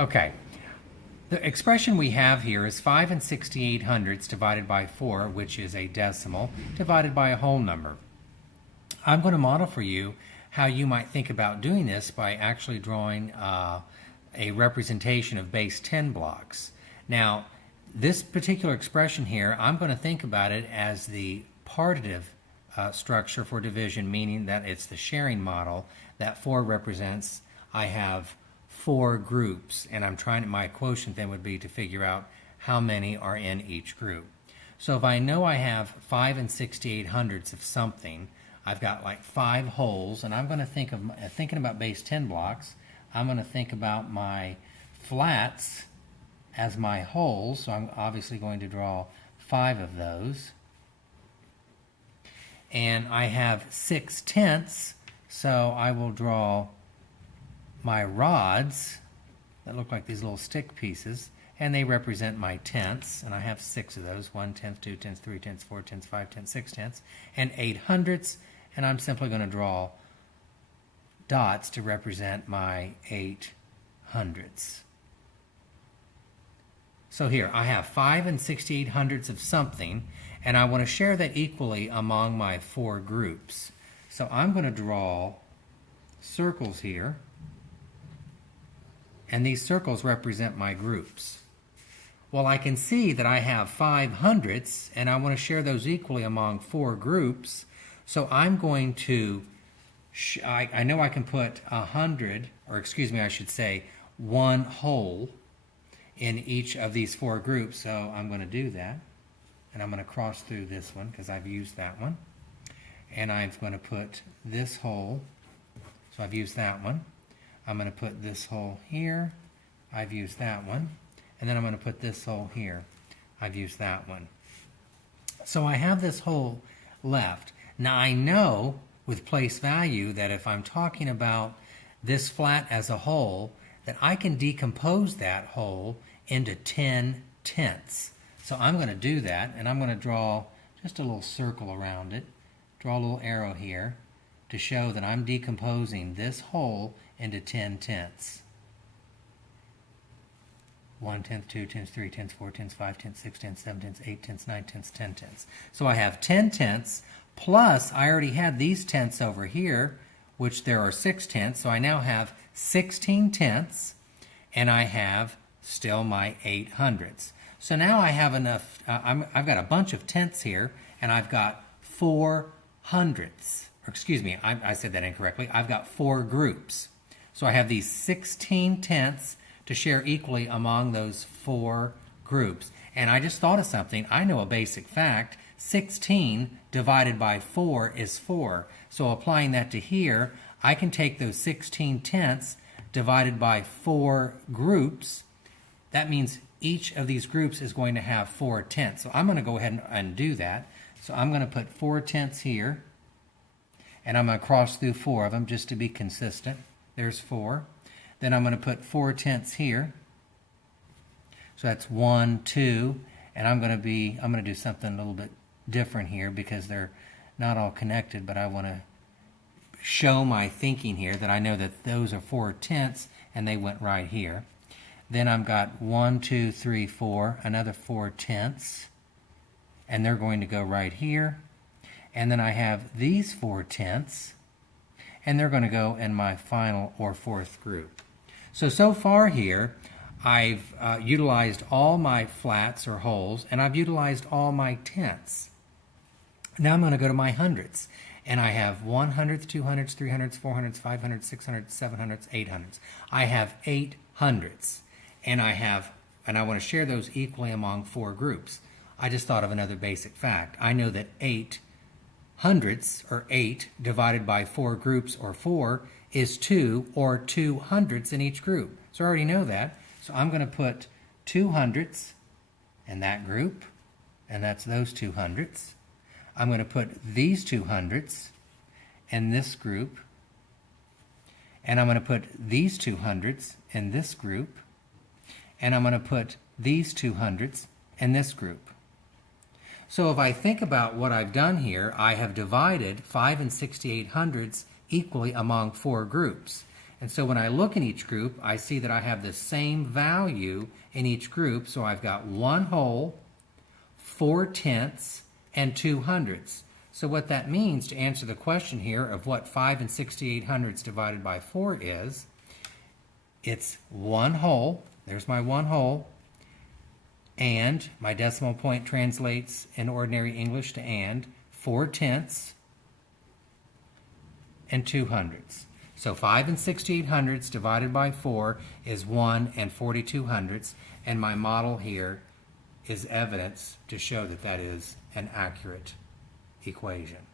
Okay, the expression we have here is 5 and 68 hundredths divided by 4, which is a decimal, divided by a whole number. I'm going to model for you how you might think about doing this by actually drawing a representation of base 10 blocks. Now, this particular expression here, I'm going to think about it as the partitive structure for division, meaning that it's the sharing model. That 4 represents, I have 4 groups, and I'm trying, my quotient then would be to figure out how many are in each group. So if I know I have 5 and 68 hundredths of something, I've got like 5 wholes, and I'm going to think of, thinking about base 10 blocks, I'm going to think about my flats as my wholes, so I'm obviously going to draw 5 of those. And I have 6/10ths, so I will draw my rods that look like these little stick pieces, and they represent my tenths, and I have 6 of those, 1/10, 2/10, 3/10, 4/10, 5/10, 6/10, and 8 hundredths, and I'm simply going to draw dots to represent my 8 hundredths. So here, I have 5 and 68 hundredths of something, and I want to share that equally among my 4 groups. So I'm going to draw circles here, and these circles represent my groups. Well, I can see that I have 5 hundredths, and I want to share those equally among 4 groups, so I'm going to, I know I can put 100, or excuse me, I should say 1 whole in each of these 4 groups, so I'm going to do that. And I'm going to cross through this one because I've used that one. And I'm going to put this whole, so I've used that one. I'm going to put this whole here, I've used that one. And then I'm going to put this whole here, I've used that one. So I have this whole left. Now I know with place value that if I'm talking about this flat as a whole, that I can decompose that whole into 10/10ths. So I'm going to do that, and I'm going to draw just a little circle around it, draw a little arrow here to show that I'm decomposing this whole into 10/10ths. 1/10, 2/10, 3/10, 4/10, 5/10, 6/10, 7/10, 8/10, 9/10, 10/10. So I have 10/10ths, plus I already had these tenths over here, which there are 6/10, so I now have 16/10, and I have still my 8 hundredths. So now I have enough, I've got a bunch of tenths here, and I've got 4 hundredths. Or excuse me, I said that incorrectly. I've got 4 groups. So I have these 16/10ths to share equally among those 4 groups. And I just thought of something. I know a basic fact. 16 divided by 4 is 4. So applying that to here, I can take those 16/10ths divided by 4 groups. That means each of these groups is going to have 4/10ths. So I'm going to go ahead and do that. So I'm going to put 4/10ths here, and I'm going to cross through 4 of them just to be consistent. There's 4. Then I'm going to put 4/10ths here. So that's 1, 2, and I'm going to do something a little bit different here because they're not all connected, but I want to show my thinking here that I know that those are 4/10ths and they went right here. Then I've got 1, 2, 3, 4, another 4/10ths, and they're going to go right here. And then I have these 4/10ths, and they're going to go in my final or 4th group. So far here, I've utilized all my flats or wholes, and I've utilized all my tenths. Now I'm going to go to my hundredths, and I have 1 hundredth, 2 hundredths, 3 hundredths, 4 hundredths, 5 hundredths, 6 hundredths, 7 hundredths, 8 hundredths. I have 8 hundredths, and I want to share those equally among 4 groups. I just thought of another basic fact. I know that 8 hundredths, or 8 divided by 4 groups, or 4, is 2, or 2 hundredths in each group. So I already know that. So I'm going to put 2 hundredths in that group, and that's those 2 hundredths. I'm going to put these 2 hundredths in this group, and I'm going to put these 2 hundredths in this group, and I'm going to put these 2 hundredths in this group. So if I think about what I've done here, I have divided 5 and 68 hundredths equally among 4 groups. And so when I look in each group, I see that I have the same value in each group. So I've got 1 whole, 4 tenths, and 2 hundredths. So what that means, to answer the question here of what 5 and 68 hundredths divided by 4 is, it's 1 whole, there's my 1 whole, and my decimal point translates in ordinary English to and, 4 tenths, and 2 hundredths. So 5 and 68 hundredths divided by 4 is 1 and 42 hundredths, and my model here is evidence to show that that is an accurate equation.